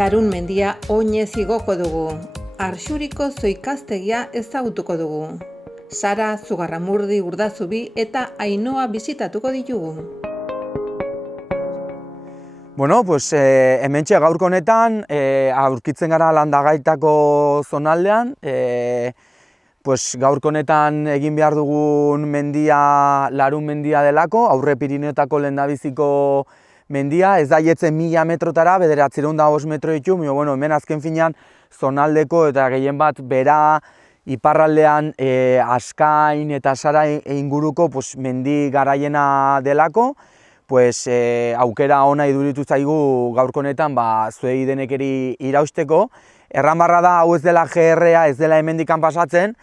Larun mendia oinez igoko dugu. Arxuriko zoikaztegia ezagutuko dugu. Sara, Zugarramurdi, Urdazubi eta Ainoa bisitatuko ditugu. Bueno, pues hementxe gaurko honetan aurkitzen gara Landagaitako zonaldean. Pues gaurko honetan egin behar dugun mendia Larun mendia delako, Aurre Pirineotako lehendabiziko mendia, ez da jetzen 1000 metrotara, 905 metro ditu, bueno, hemen azken finean zonaldeko eta gehien bat bera iparraldean Askain eta Sara inguruko pues, mendi garaiena delako, pues, aukera ona iduritu zaigu gaurko honetan zuei denekeri irausteko. Erran barra da, hau ez dela GR-a, ez dela hemendikan pasatzen,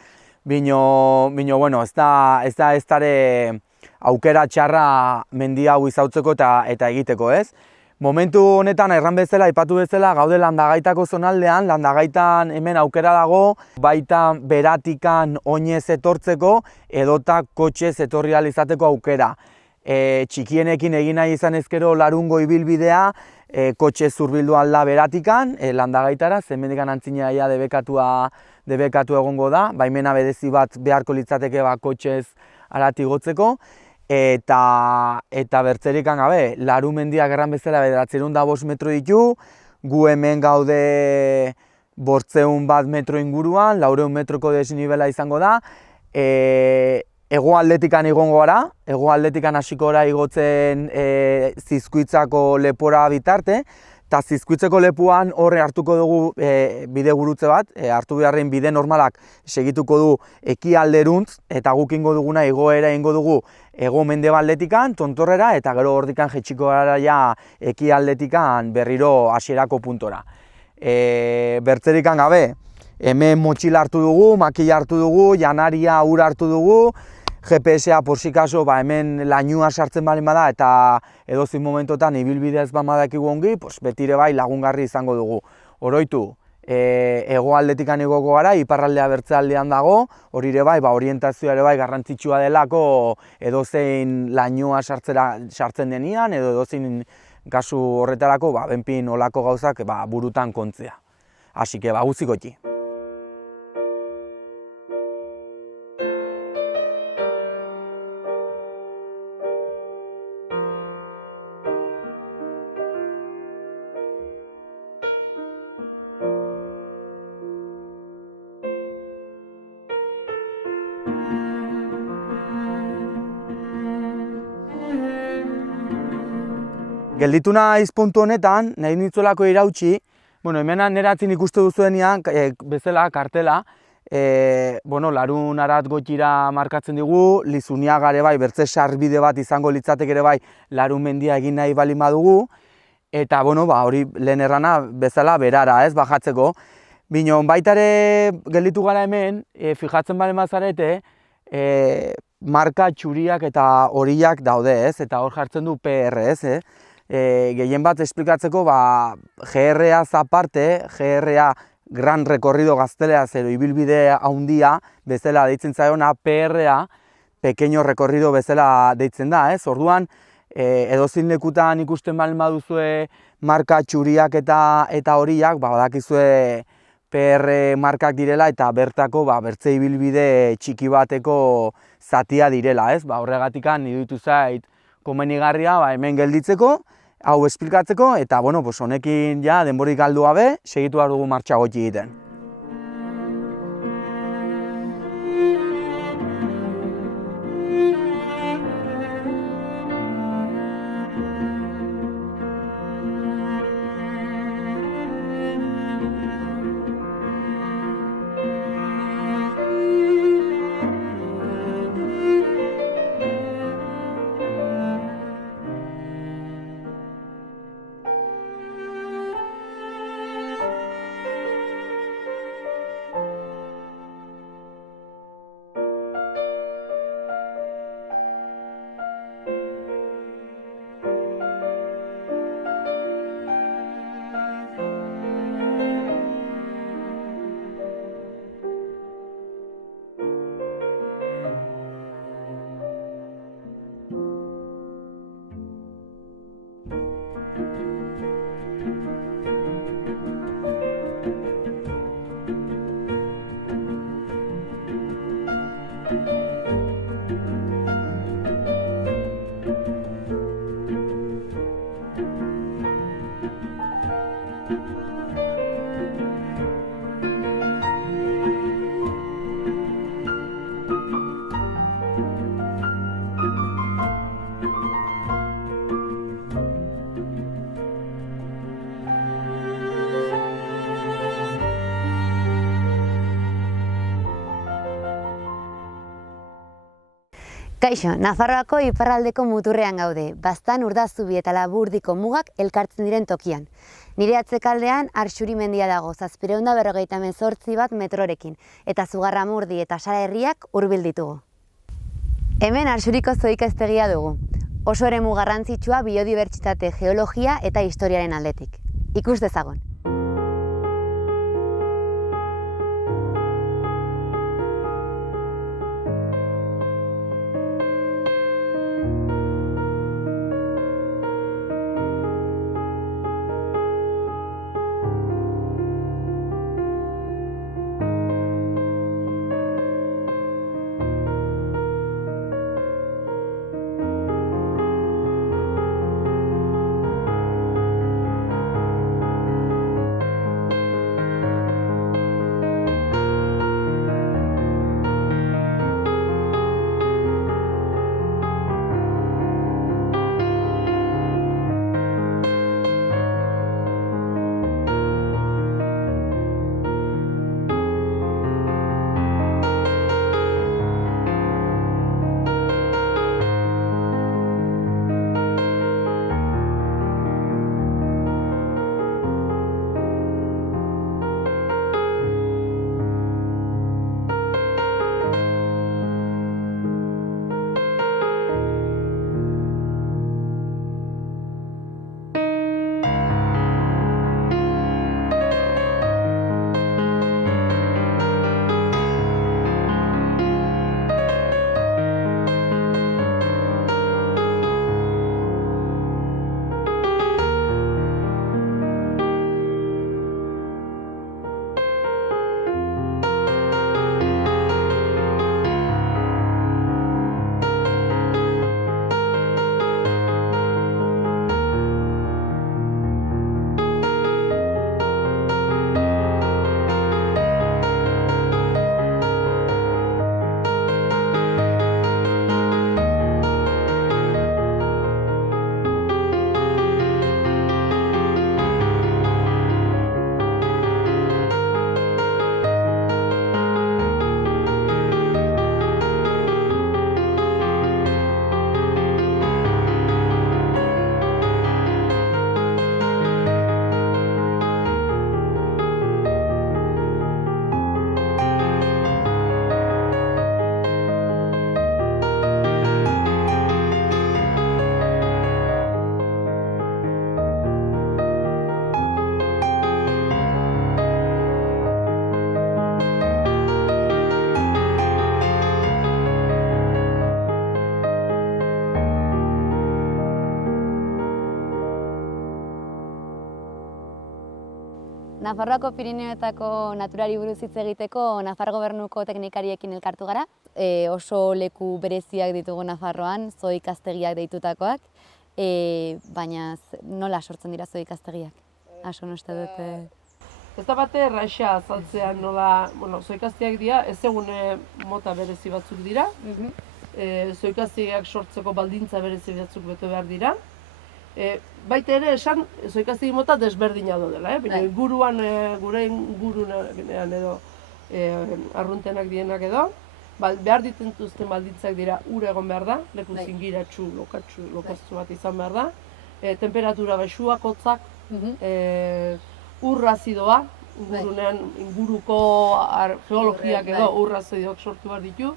bino bueno, ez dare aukera txarra mendi hau izautzeko eta egiteko, ez? Momentu honetan, erran bezala, aipatu bezala, gaude Landagaitako zonaldean, Landagaitan hemen aukera dago, baita beratikan oinez etortzeko, edota kotxez etorri ahal izateko aukera. Txikienekin egin nahi izan ezkero Larungo ibilbidea, kotxe zurbildu alda beratikan, Landagaitara, hemendikan antzina debekatu egongo da, baimena berezi bat beharko litzateke kotxez arati igotzeko, eta bertzerikan gabe, Larun mendiak erran bezala 905 metro ditu, gu hemen gaude 500 metro inguruan, 400 metroko desnibela izango da, hegoaldetikan igongo gara, hegoaldetikan hasiko gara igotzen Zizkuitzako lepora bitarte, eta Zizkuitzeko lepuan horre hartuko dugu bide gurutze bat, hartu beharren bide normalak segituko du ekialderuntz, eta guk ingo duguna igoera ingo dugu hego-mendebaldetikan, tontorrera, eta gero hordikan jetxiko gara ja ekialdetikan berriro hasierako puntora. Bertzerikan gabe, hemen motxila hartu dugu, makila hartu dugu, janaria ura hartu dugu, GPS-a porsikaso hemen lainua sartzen bali bada eta edozin momentotan ibilbidea ez badakigu ongi, betire bai lagungarri izango dugu. Oroitu, hegoaldetikan igoko gara, iparraldea bertzealdean dago, hori ere bai, orientazioa ere bai garrantzitsua delako edozein lainua sartzen denian, edo edozein kasu horretarako benpin olako gauzak burutan kontzea. Así que guzikotxi. Gelditu naiz puntu honetan, nahi nintzuelako irautsi, hemen neratzen ikuste duzuenean, bezala, kartela, Larun arat gotxira markatzen digu, Lizuniaga ere bai, bertze sarbide bat izango litzatek ere bai, Larun mendia egin nahi balin badugu, eta hori lehen errana bezala berara, ez, bajatzeko. Bino, baita ere gelditu gara hemen, fijatzen balen bazarete, marka txuriak eta horiak daude, ez, eta hor jartzen du PR, ez, gehien bat esplikatzeko, GR-a aparte, GR-a Gran Recorrido Gaztelea zero ibilbide haundia bezala deitzen zaiona, PR-a Pequeño Recorrido bezala deitzen da, ez? Orduan, edozin lekutan ikusten balen baduzue marka txuriak eta horiak, badakizue PR markak direla eta bertako bertze ibilbide txiki bateko zatia direla, ez? Horregatikan iruditu zait komenigarria hemen gelditzeko, hau esplikatzeko, eta honekin ja denborik galdu gabe, segitu behar dugu martxa gotxi egiten. Kaixo, Nafarroako iparraldeko muturrean gaude, Baztan, Urdazubi eta Laburdiko mugak elkartzen diren tokian. Nire atzekaldean Arxuri mendia dago, 758 metrorekin, eta Zugarramurdi eta Sara herriak hurbil ditugu. Hemen Arxuriko zoikaztegia dugu. Oso eremu garrantzitsua biodibertsitate, geologia eta historiaren aldetik. Ikus dezagun. Nafarroako Pirineoetako naturari buruz hitz egiteko Nafar Gobernuko teknikariekin elkartu gara. Oso leku bereziak ditugu Nafarroan, zoikaztegiak deitutakoak, baina nola sortzen dira zoikaztegiak? Asko uste dut. Ez da bate erraixa azaltzean nola, zoikaztegiak dira, ez egun mota berezi batzuk dira, zoikaztegiak sortzeko baldintza berezi batzuk bete behar dira. Baita ere esan, zoikaztegi mota desberdina dela, baina inguruan, gure inguruan edo arruntenak dienak edo, behar dituzten baldintzak dira ura egon behar da, leku zingiratsu, lokatsu bat izan behar da, temperatura baxuak, hotzak, ur azidoa, inguruko geologiak edo ur azidoak sortu behar ditu.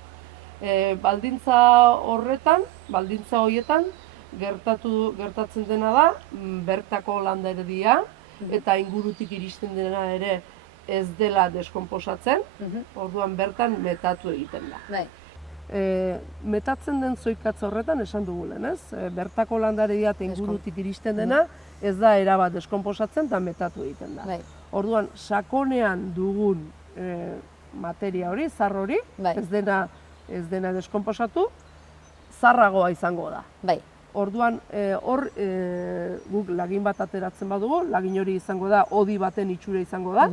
Baldintza horietan, gertatzen dena da, bertako landaredia eta ingurutik iristen dena ere ez dela deskonposatzen, orduan bertan metatu egiten da. Metatzen den zoikatza horretan esan dugu lehen, ez? Bertako landaredia eta ingurutik iristen dena ez da erabat deskonposatzen eta metatu egiten da. Orduan, sakonean dugun materia hori, zar hori, ez dena deskonposatu, zarragoa izango da. Orduan, hor guk lagin bat ateratzen badugu, lagin hori izango da, hodi baten itxura izango da.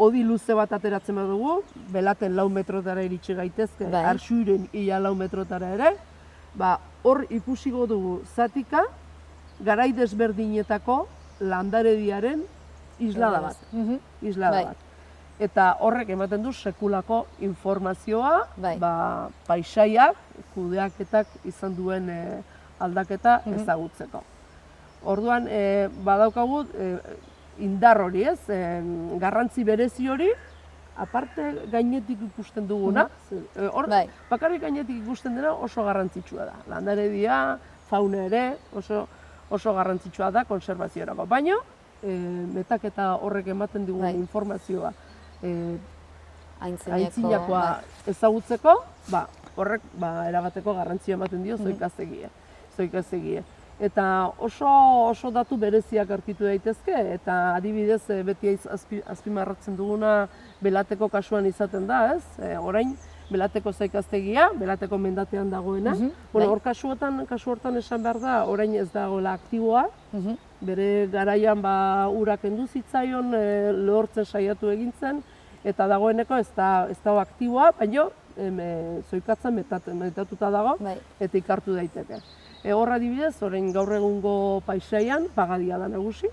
Hodi luze bat ateratzen badugu, belaten 4 metrotara iritsi gaitezke, Arxuiren ia 4 metrotara ere. Hor ikusiko dugu zatika, garai desberdinetako landarediaren islada bat. eta horrek ematen du sekulako informazioa, Bai. paisaiak, kudeaketak izan duen aldaketa ezagutzeko. Orduan, badaukagu indar hori, ez? Garrantzi berezi hori, aparte gainetik ikusten duguna, bakarrik gainetik ikusten dena oso garrantzitsua da. Landaredia, fauna ere, oso garrantzitsua da konservaziorako. Baina, metaketa horrek ematen digun informazioa aintzinakoa ezagutzeko, horrek erabateko garrantzia ematen dio zoikazegie. Eta oso datu bereziak aurkitu daitezke, eta adibidez beti azpimarratzen duguna Belateko kasuan izaten da, ez? Orain, Belateko zoikaztegia, Belateko mendatean dagoena. Hor kasu hortan esan behar da, orain ez dagoela aktiboa, bere garaian urak kendu zitzaion, lehortzen saiatu egintzen, eta dagoeneko ez dago aktiboa, baina zoikatzen metatuta dago, eta ikartu daiteke. Horra adibidez, orain gaur egungo paisaian, pagadia da nagusi.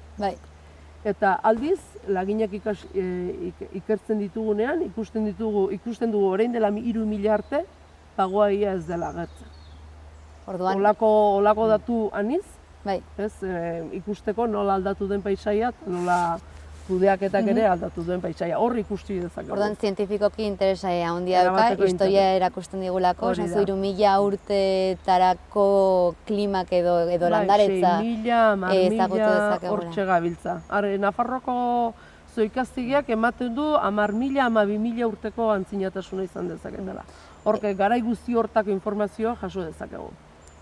Eta aldiz, laginak ikertzen ditugunean, ikusten dugu orain dela 3.000 arte, pagoaia ez dela agertzen. Olako datu aniz, ikusteko nola aldatu den paisaia, nola kudeaketak ere aldatu duen paisaia. Hor ikusti dezakegu. Orduan, zientifikoki interesa handia dauka, historia erakusten digulako, 3.000 urteetarako klimak edo landaretza ezagutu dezakegu. Hortxe gabiltza. Nafarroko zoikaztegiak ematen du 10.000, 12.000 urteko antzinatasuna izan dezaketela. Horke, garai guzti hortako informazioa jaso dezakegu.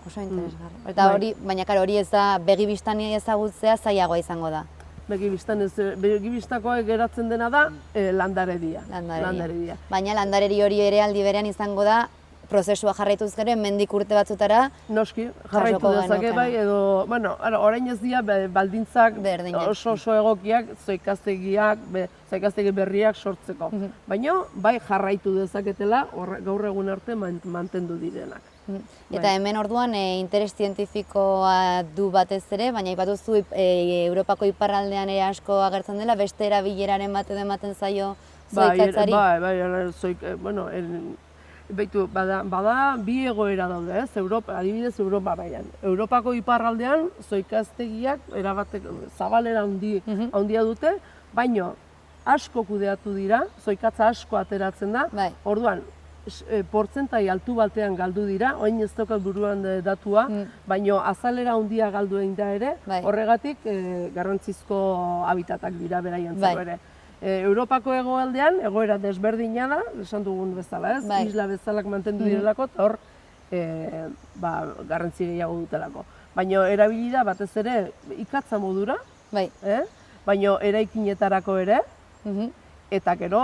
Oso interesgarri. Eta hori ez da, begibistan ezagutzea zailagoa izango da. Begibistakoa geratzen dena da landaredia. Baina landareri hori ere aldi berean izango da, prozesua jarraituz gero, mendik urte batzutara noski, jarraitu dezake bai, edo, orain ez dira baldintzak oso egokiak zoikaztegi berriak sortzeko. Baina, bai jarraitu dezaketela gaur egun arte mantendu direnak. Eta hemen orduan interes zientifikoa du batez ere, baina ipatuzu Europako iparraldean ere asko agertzen dela, beste erabileraren bat edo ematen zaio zoikatzari? Beitu, bada bi egoera daude, ez? Adibidez Europa baian. Europako iparraldean zoikaztegiak zabalera handia dute, baina asko kudeatu dira, zoikatza asko ateratzen da, orduan, portzentai altu batean galdu dira, orain ez daukat buruan datua, baina azalera handia galdu egin da ere, horregatik garrantzizko habitatak dira beraientzako ere. Europako hegoaldean egoera desberdina da, esan dugun bezala, ez? Isla bezalak mantendu direlako, eta hor garrantzi gehiago dutelako. Baina erabili da batez ere ikatza modura, baina eraikinetarako ere, eta gero,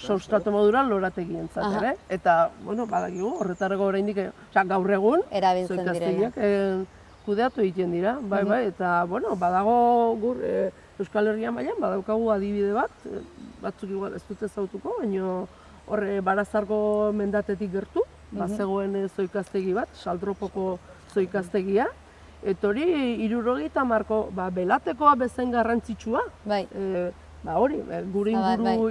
substrato modura lorategientzat ere. Eta, badakigu, horretarako oraindik, gaur egun, zoikaztegiak kudeatu egiten dira, eta, badago gur, Euskal Herrian mailan badaukagu adibide bat, batzuk igual ez dute ezagutuko, baina horre Barazarko mendatetik gertu, bazegoen zoikaztegi bat, Saldropoko zoikaztegia, eta hori 70 marko, Belatekoa bezain garrantzitsua, hori, gure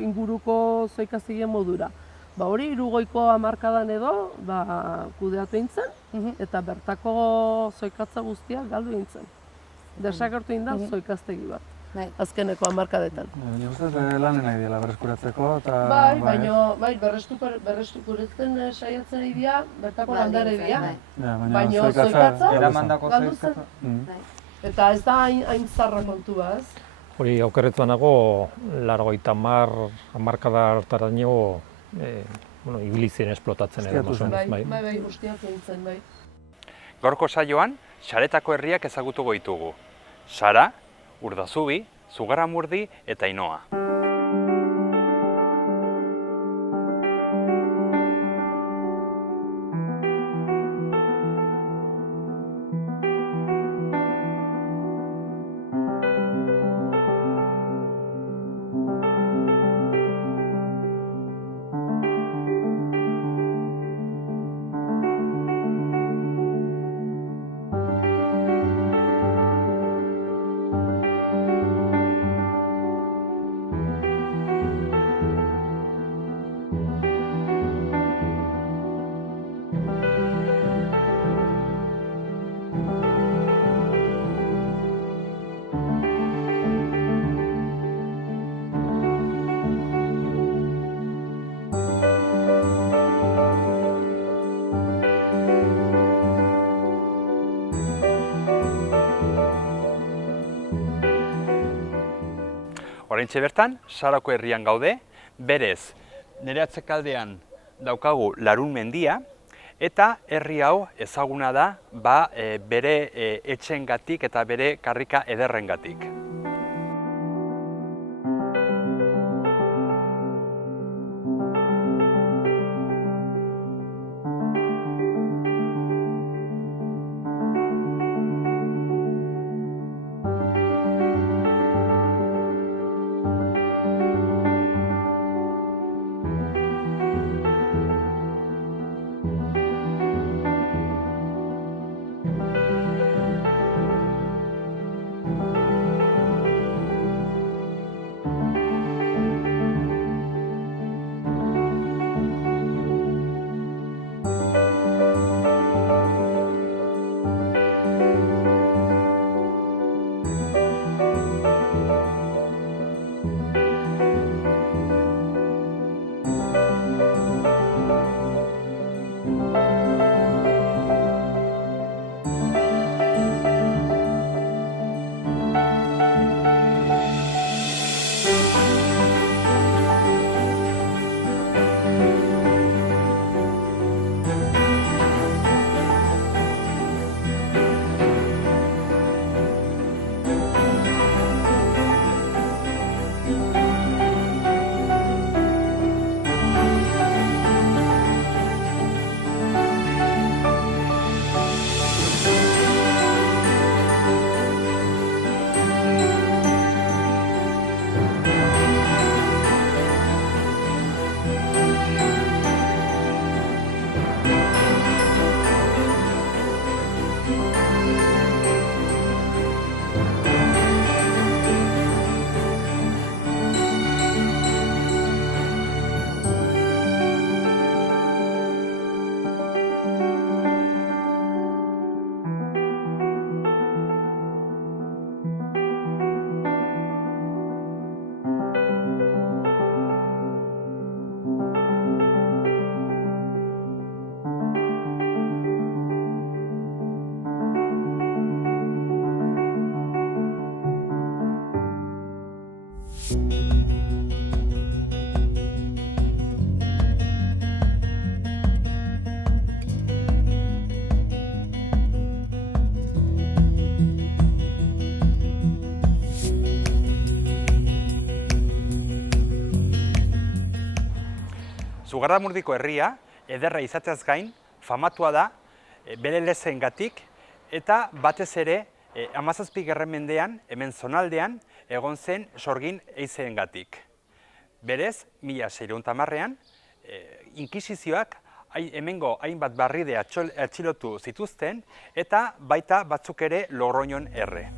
inguruko zoikaztegien modura. Hori 70ko hamarkadan edo kudeatu egin zen, eta bertako zoikatza guztiak galdu egin zen. Desagertu egin da zoikaztegi bat. Azkeneko hamarkadetan. Nik ustez lanen nahi dela berreskuratzeko eta... Bai, berreskuratzen saiatzen nahi dira, bertako landaredia. Baina zoikatza galdu zen. Eta ez da hain zarra kontua, ez? Hori aukerretuan nago, 80 hamarkada hartaraino ibili ziren esplotatzen edo. Bai, ustiatu nintzen, bai. Gaurko saioan, Saretako herriak ezagutuko ditugu. Sara, Urdazubi, Zugarramurdi eta Ainhoa. Oraintxe bertan, Sarako herrian gaude, berez, nire atzekaldean daukagu Larun mendia, eta herri hau ezaguna da bere etxeengatik eta bere karrika ederrengatik. Zugarramurdiko herria, ederra izateaz gain, famatua da bere lezeengatik eta batez ere 17. mendean, hemen zonaldean, egon zen sorgin eizeengatik. Berez, 1610ean, inkisizioak hemengo hainbat barride atxilotu zituzten eta baita batzuk ere Logroñon erre.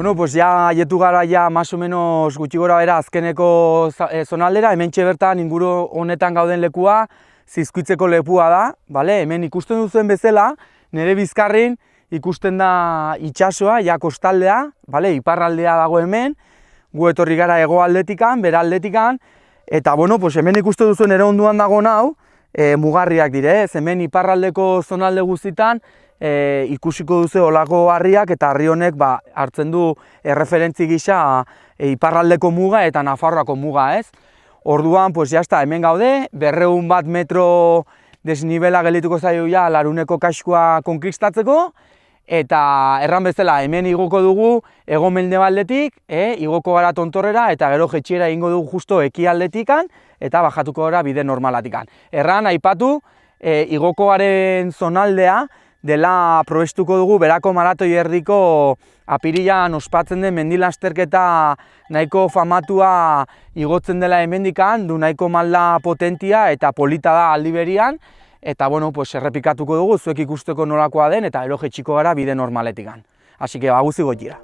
Bueno, pues ja aietu gara ja más o menos gutxi gora bera azkeneko zonaldera, hementxe bertan inguru honetan gauden lekua Zizkuitzeko lepua da, bale? Hemen ikusten duzuen bezala, nire bizkarrin ikusten da itsasoa, ja kostaldea, bale? Iparraldea dago hemen, gu etorri gara hegoaldetikan, beraldetikan, eta bueno, pues hemen ikusten duzuen ere onduan dago hau, mugarriak dire, ez? Hemen iparraldeko zonalde guztitan ikusiko duzu olako harriak, eta harri honek hartzen du erreferentzi gisa iparraldeko muga eta Nafarroako muga, ez? Orduan, pues jazta, hemen gaude, 201 metro desnibela gelituko zaio ja Laruneko kaskua konkistatzeko, eta erran bezala hemen igoko dugu hego-mendebaldetik, igoko gara tontorrera, eta gero jetxiera egingo dugu justo ekialdetikan, eta bajatuko gara bide normalatikan. Erran, aipatu, igoko garen zonaldea, dela probestuko dugu berako maratoi erdiko apirilan ospatzen den mendilasterketa nahiko famatua igotzen dela hemendikan, du nahiko malda potentia eta polita da aldi berian, eta bueno, pues errepikatuko dugu zuek ikusteko nolakoa den eta ero jetxiko gara bide normaletikan. Así que baguzi gotxira.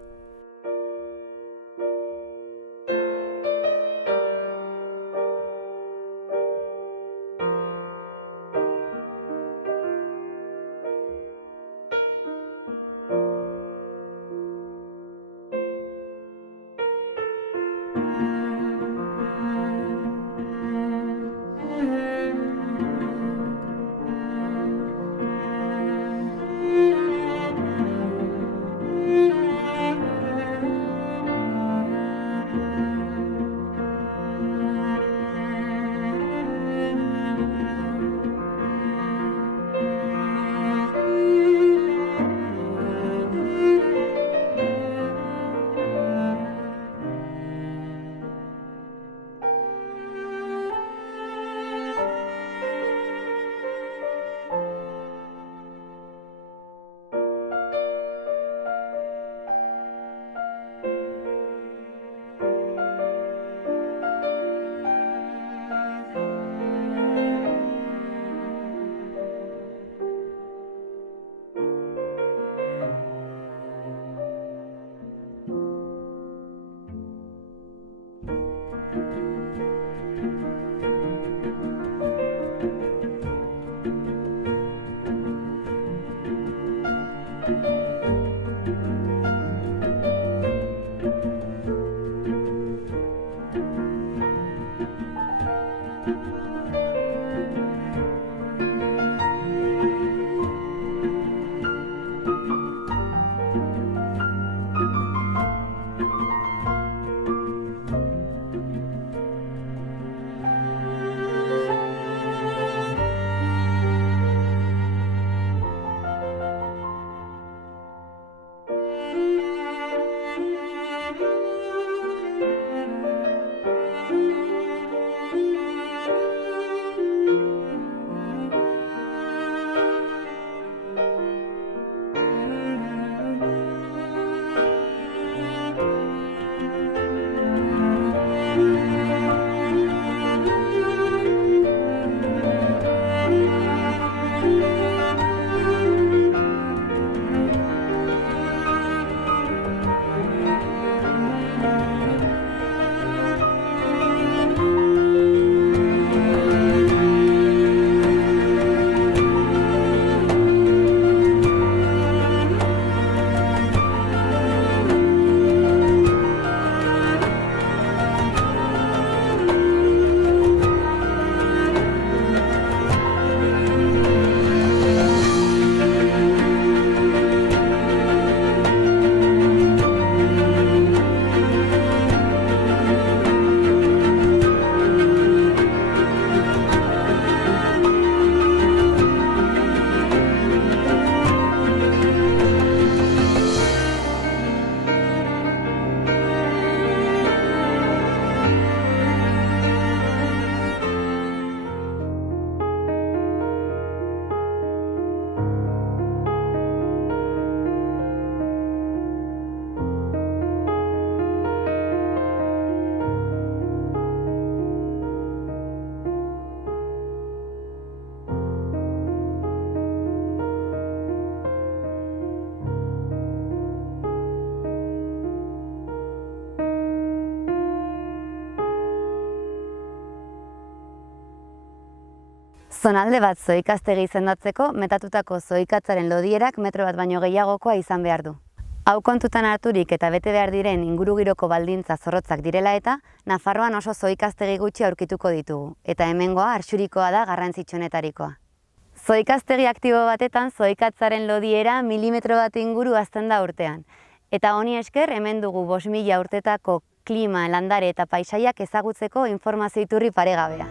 Zonalde bat zoikaztegi izendatzeko metatutako zoikatzaren lodierak metro bat baino gehiagokoa izan behar du. Hau kontutan harturik eta bete behar diren ingurugiroko baldintza zorrotzak direla eta, Nafarroan oso zoikaztegi gutxi aurkituko ditugu, eta hemengoa Arxurikoa da garrantzitsuenetarikoa. Zoikaztegi aktibo batetan zoikatzaren lodiera milimetro bat inguru hazten da urtean, eta honi esker hemen dugu 5.000 urtetako klima, landare eta paisaiak ezagutzeko informazio iturri paregabea.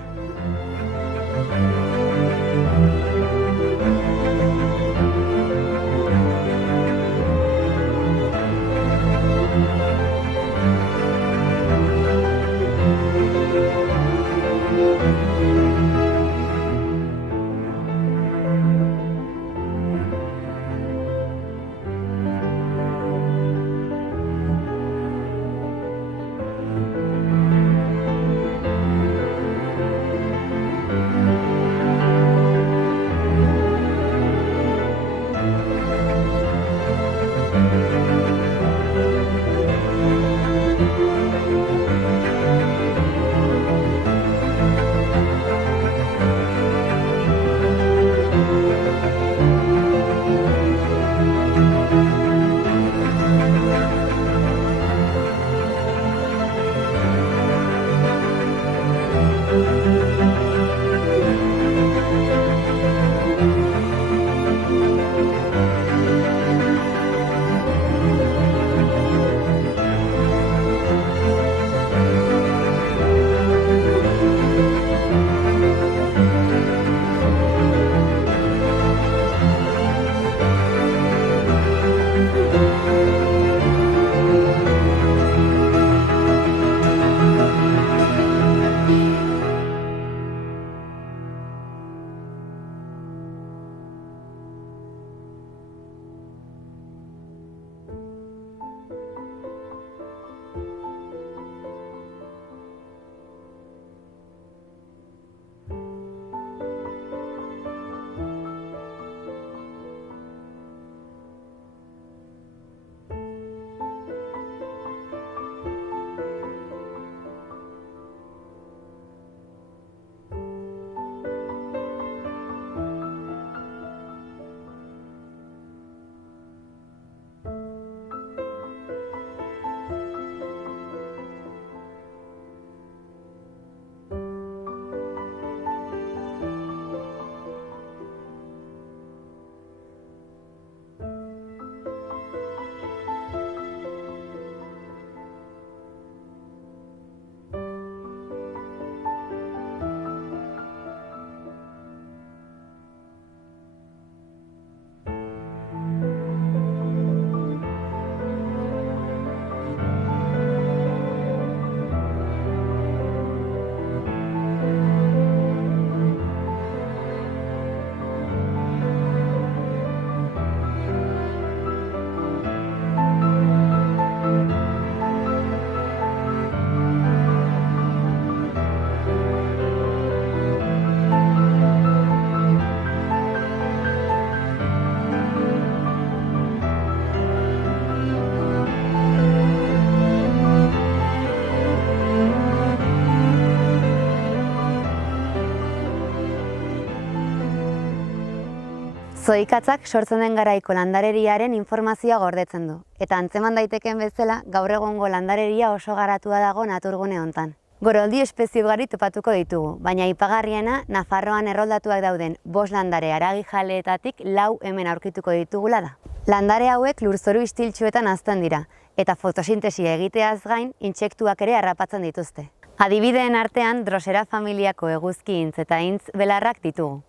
Zoikatzak sortzen den garaiko landareriaren informazioa gordetzen du, eta antzeman daiteken bezala gaur egungo landareria oso garatua dago naturgune hontan. Goroldi espezie ugari topatuko ditugu, baina aipagarriena Nafarroan erroldatuak dauden 5 landare haragijaleetatik 4 hemen aurkituko ditugula da. Landare hauek lurzoru istiltsuetan hazten dira, eta fotosintesia egiteaz gain intsektuak ere harrapatzen dituzte. Adibideen artean Drosera familiako eguzki-intz eta intz belarrak ditugu.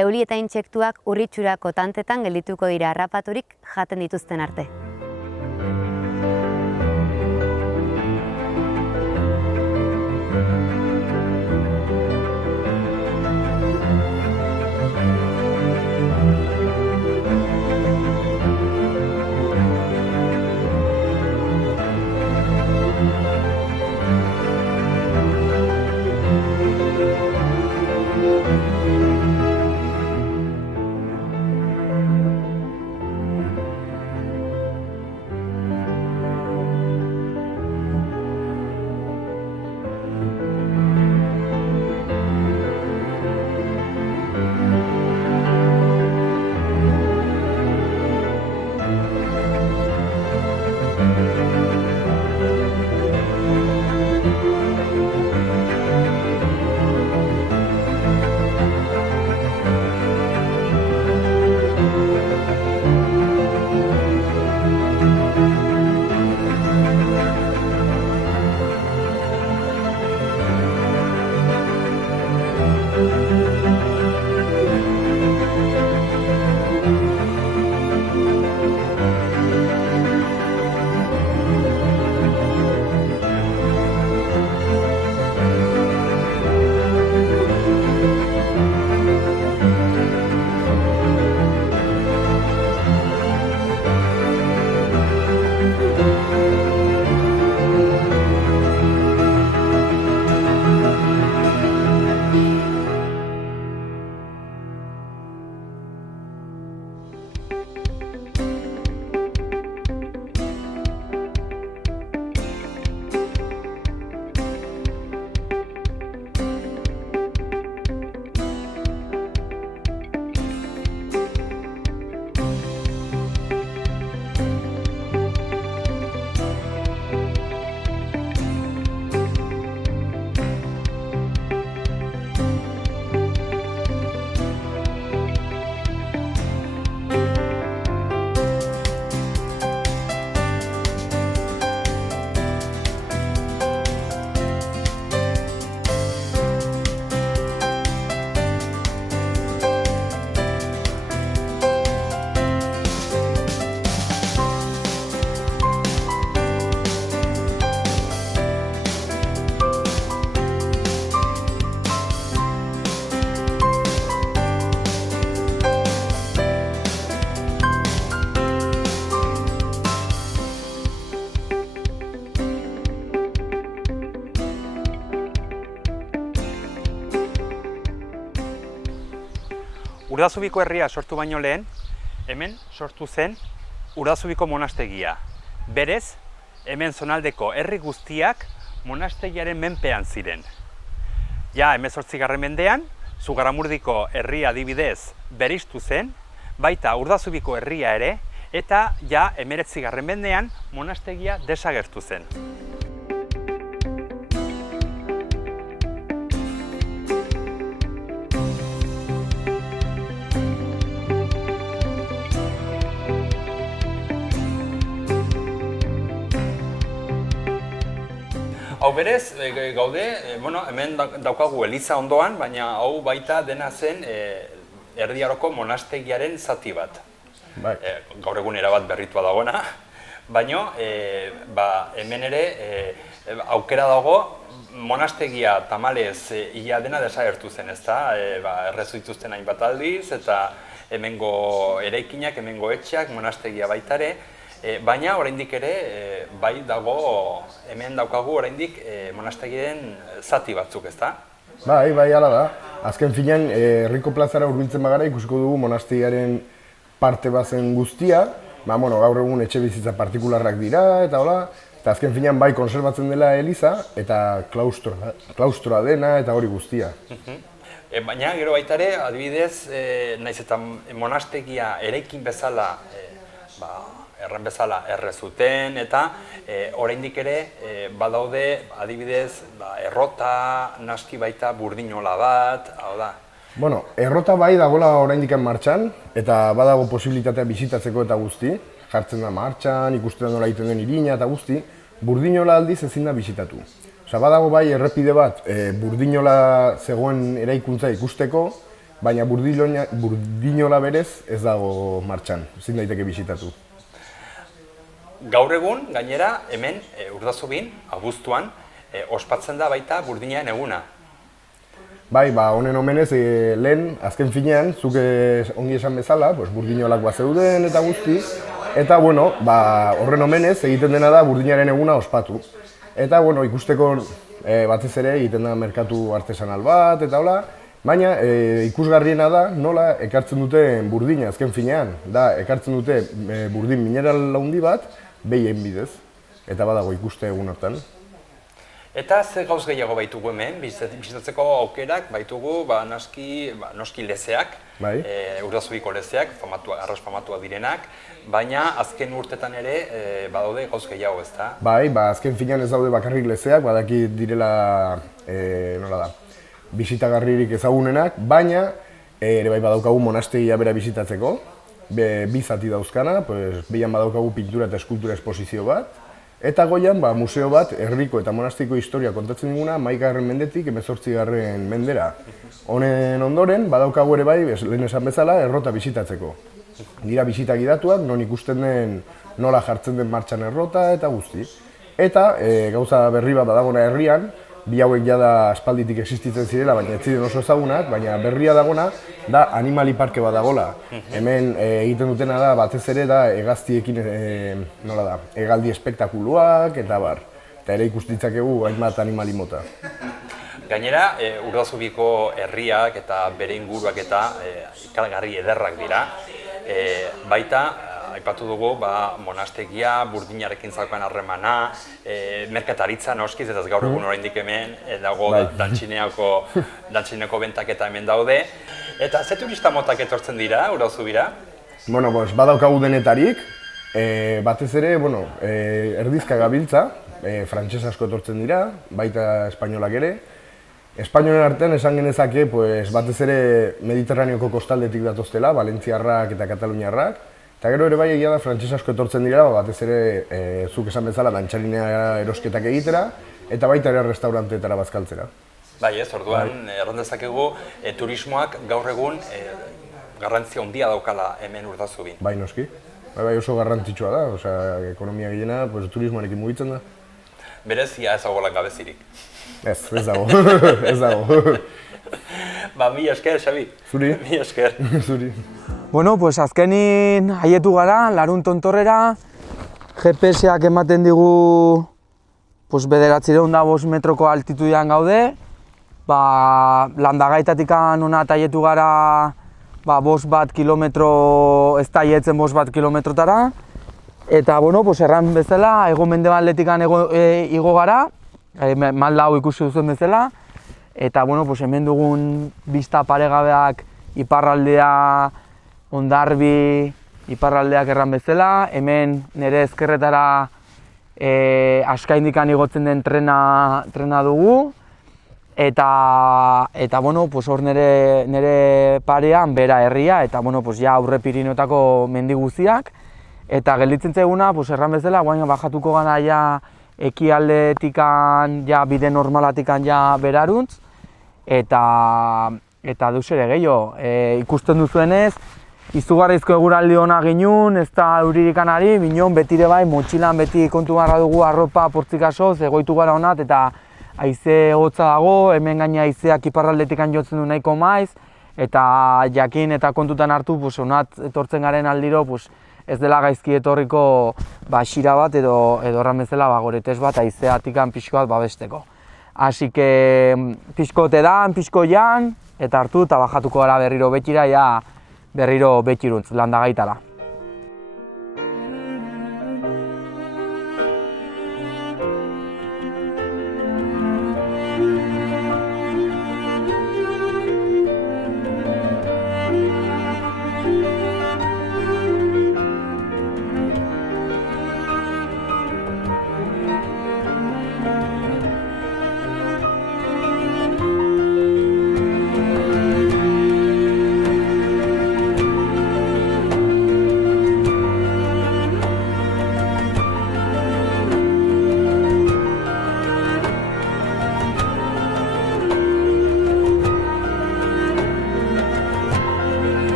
Euli eta intsektuak urritxurako tantetan geldituko dira harrapaturik jaten dituzten arte. Urdazubiko herria sortu baino lehen, hemen sortu zen Urdazubiko monastegia. Berez, hemen zonaldeko herri guztiak monastegiaren menpean ziren. Ja, 18. mendean, Zugarramurdiko herria adibidez bereiztu zen, baita Urdazubiko herria ere, eta ja 19. mendean monastegia desagertu zen. Hau berez, gaude, hemen daukagu eliza ondoan, baina hau baita dena zen Erdi Aroko monastegiaren zati bat. Gaur egun erabat berritua dagoena, baina hemen ere aukera dago monastegia tamalez ia dena desagertu zen, ezta? Errezu dituzten hainbat aldiz, eta hemengo eraikinak, hemengo etxeak, monastegia baita ere, baina oraindik ere bai dago, hemen daukagu oraindik monastegiaren zati batzuk, ezta? Bai, hala da. Azken finean, herriko plazara hurbiltzen bagara ikusiko dugu monastegiaren parte bazen guztia. Gaur egun etxe bizitza partikularrak dira, eta hola. Eta azken finean bai konserbatzen dela eliza, eta klaustroa dena, eta hori guztia. Baina gero baita ere, adibidez, naiz eta monastegia eraikin bezala, erren bezala errezuten, eta oraindik ere badaude adibidez errota, naski baita burdinola bat, hau da. Errota bai dagoela oraindik martxan, eta badago posibilitatea bisitatzeko eta guzti, jartzen da martxan, ikusten nola egiten den irina eta guzti, burdinola aldiz ezin da bisitatu. Badago bai errepide bat burdinola zegoen eraikuntza ikusteko, baina burdinola berez ez dago martxan, ezin daiteke bisitatu. Gaur egun, gainera, hemen Urdazubin, abuztuan, ospatzen da baita burdinaren eguna. Bai, honen omenez, lehen, azken finean, zuk ongi esan bezala, burdinolak zeuden eta guzti, eta horren omenez egiten dena da burdinaren eguna ospatu. Eta ikusteko batez ere egiten da merkatu artesanal bat, eta hola, baina ikusgarriena da nola ekartzen dute burdina azken finean. Ekartzen dute burdin mineral handi bat, behien bidez, eta badago ikuste egun hortan. Eta ze gauz gehiago baitugu hemen, bisitatzeko aukerak baitugu noski lezeak, Urdazubiko lezeak, arras famatuak direnak, baina azken urtetan ere badaude gauz gehiago, ezta? Bai, azken finean ez daude bakarrik lezeak, badaki direla, nola da, bisitagarririk ezagunenak, baina ere bai badaukagu monastegia bera bisitatzeko, bi zati dauzkana, behian badaukagu pintura eta eskultura esposizio bat, eta goian museo bat herriko eta monastiko historia kontatzen diguna 11. mendetik 18. mendera. Honen ondoren badaukagu ere bai, lehen esan bezala, errota bisitatzeko. Dira bisita gidatuak, non ikusten den nola jartzen den martxan errota eta guzti. Eta gauza berri bat badagona herrian, bi hauek jada aspalditik existitzen zirela, baina ez ziren oso ezagunak, baina berria dagona da animali parke bat dagoela. Hemen egiten dutena da batez ere da hegaztiekin, nola da, hegaldi espektakuluak eta bar. Eta ere ikustitzakegu hainbat animali mota. Gainera, Urdazubiko herriak eta bere inguruak eta ikaragarri ederrak dira. Baita, aipatu dugu, monastegia, burdinarekin zaukan harremana, merkataritza noskiz, eta gaur egun oraindik hemen, dago dantxineko bentaketa hemen daude. Eta ze turista motak etortzen dira, Urdazubira? Badaukagu denetarik, batez ere, erdizka gabiltza, frantses asko etortzen dira, baita espainolak ere. Espainolen artean esan genezake, batez ere Mediterraneoko kostaldetik datoztela, valentziarrak eta kataluniarrak. Eta gero ere bai egia da frantses asko etortzen dira, batez ere zuk esan bezala dantxarinea erosketak egitera, eta baita ere restauranteetara bazkaltzera. Bai ez, orduan erran dezakegu turismoak gaur egun garrantzia handia daukala hemen Urdazubin. Bai noski, bai oso garrantzitsua da, ekonomia gehiena turismoarekin mugitzen da. Berez, ez dago langabezirik. Ez dago, ez dago. Mi esker, Xabi. Zuri. Mi esker. Zuri. Azkenin haietu gara, Larun tontorrera, GPS-ak ematen digu 905 metroko altitudean gaude. Landagaitatik hona haietu gara bat kilometro, ez da ietzen 5 kilometrotara. Eta, bueno, erran bezala, hego-mendebaldetikan igo gara, malda hau ikusi duzuen bezala. Eta, bueno, hemen dugun bista paregabeak iparraldea, Hondarbi, iparraldeak erran bezala. Hemen nire ezkerretara Askaindikan igotzen den trena dugu. Eta bueno, hor nire parean bera herria, eta, bueno, ja aurre Pirinotako mendi guztiak. Eta gelditzen zaiguna, erran bezala, guain bajatuko gana ja ekialdetikan, ja bide normalatikan ja beraruntz. Eta deus ere gehiago, ikusten duzuenez, izugarrizko eguraldi ona ginun, ez da euririkan ari, binon betire bai, motxilan beti kontu barra dugu arropa portzikasoz, egoitu gara honat, eta haize hotza dago, hemen gaina haizeak iparraldetikan jotzen du nahiko maiz, eta jakin eta kontutan hartu, honat etortzen garen aldiro, ez dela gaizki etorriko xira bat edo erran bezala goretez bat haizeatikan pixko bat babesteko. Así que pixko edan, pixko jan, eta hartu eta bajatuko gara berriro betira, ja berriro betiruntz, landagaitara.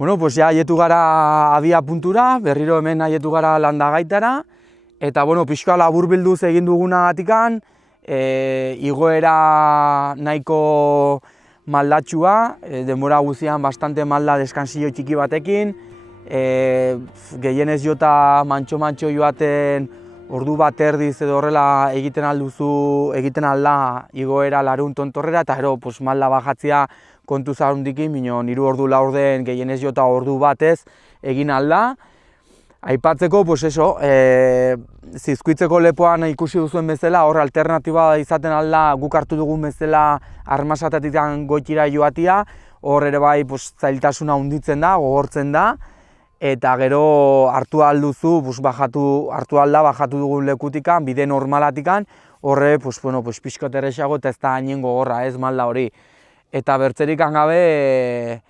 Bueno, ja aietu gara abia puntura, berriro hemen aietu gara landagaitara, eta pixka laburbilduz egin dugunagatikan, igoera nahiko maldatxua, denbora guztian bastante malda deskansillo txiki batekin, gehienez jota mantxo joaten ordu bat erdiz edo horrela egiten alda igoera larun tontorrera, eta gero malda bajatzea kontu zarundikin, minon 3 ordu laurden gehienez jota ordu batez egin alda. Aipatzeko, Zizkuitzeko lepoan ikusi duzuen bezala, hor alternatiba izaten alda guk hartu dugun bezala Armasatetik goitira joatia, hor ere bai zailtasuna handitzen da, gogortzen da, eta gero hartu alduzu, bajatu dugun lekutikan, bide normalatikan, horre pixkot erresago eta ez da hainen gogorra, ez malda hori. Eta bertzerik gabe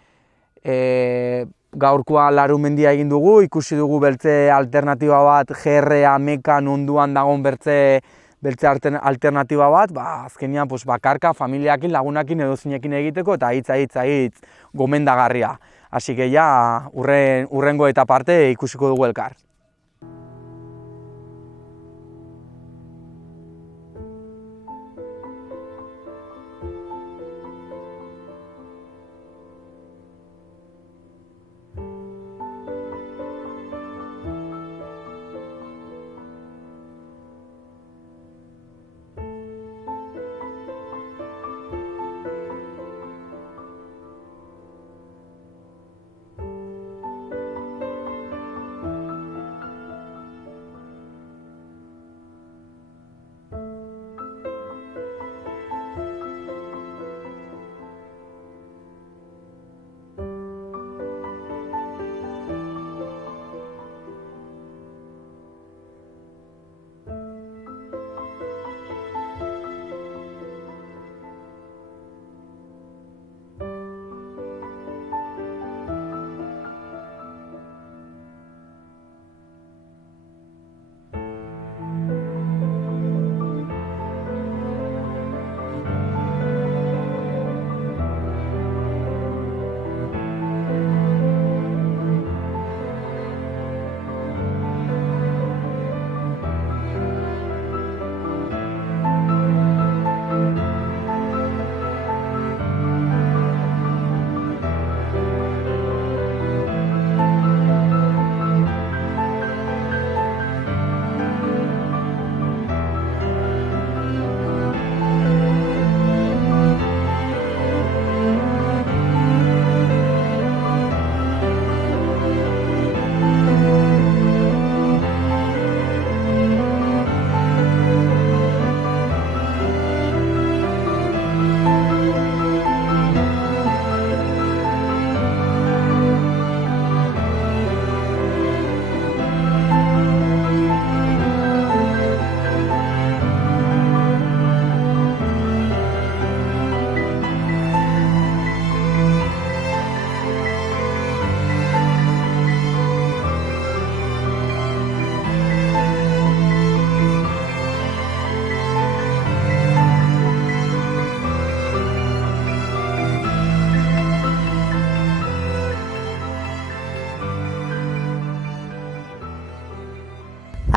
gaurkoa Larumendia egin dugu, ikusi dugu beltze alternatiba bat, GR Mekan onduan dagoen beltze alternatiba bat, azkenean bakarka, familiakin, lagunakin edo zinekin egiteko eta hitz gomendagarria. Así que ja, urrengo eta parte ikusiko dugu elkar.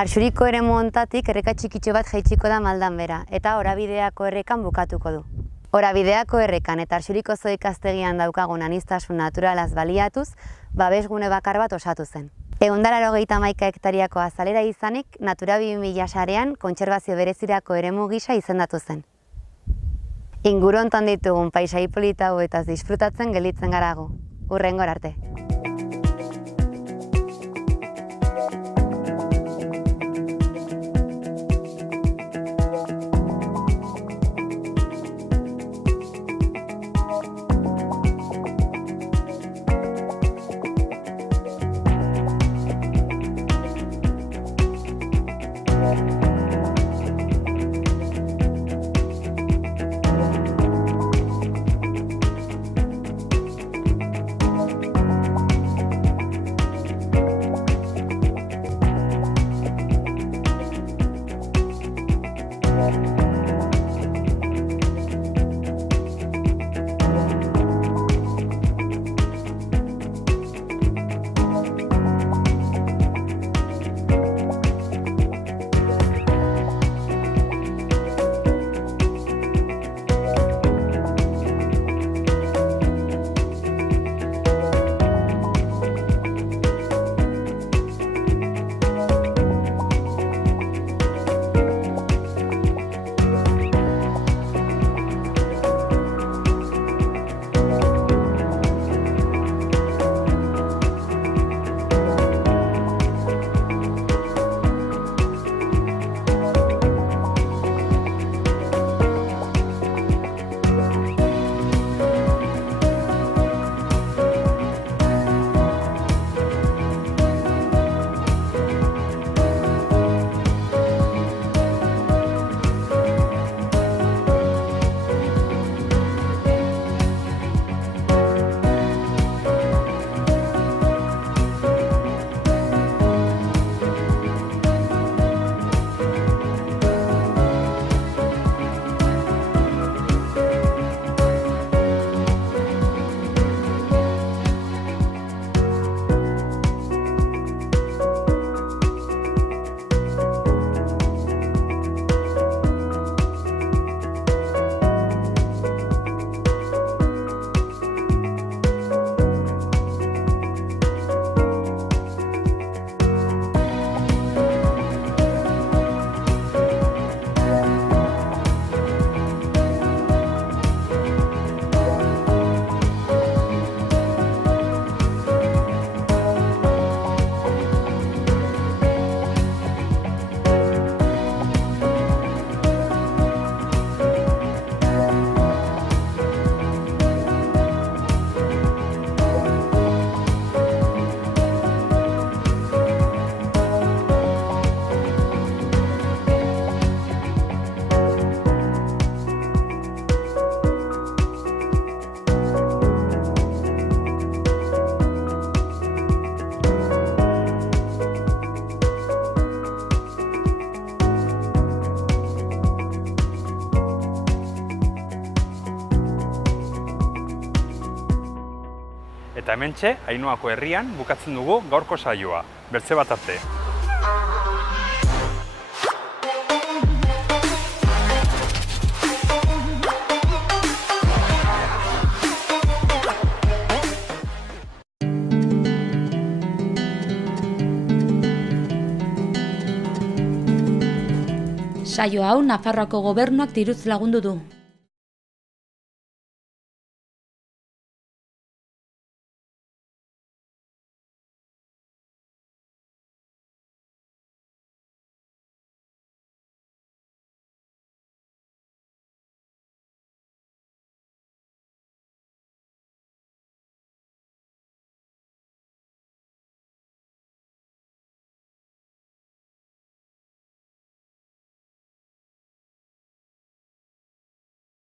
Arxuriko eremu honetatik erreka txikitxo bat jaitsiko da maldan bera, eta Orabideako errekan bukatuko du. Orabideako errekan eta Arxuriko Zoo ikastegian daukagun aniztasun naturalaz baliatuz, babesgune bakar bat osatu zen. 181 hektariako azalera izanik, Natura 2000 sarean kontserbazio berezirako eremu gisa izendatu zen. Inguru hontan ditugun paisai polita hauetaz disfrutatzen gelditzen gara gu. Hurrengora arte. Eta hementxe, Ainhoako herrian bukatzen dugu gaurko saioa. Bertze bat arte. Saio hau Nafarroako Gobernuak diruz lagundu du.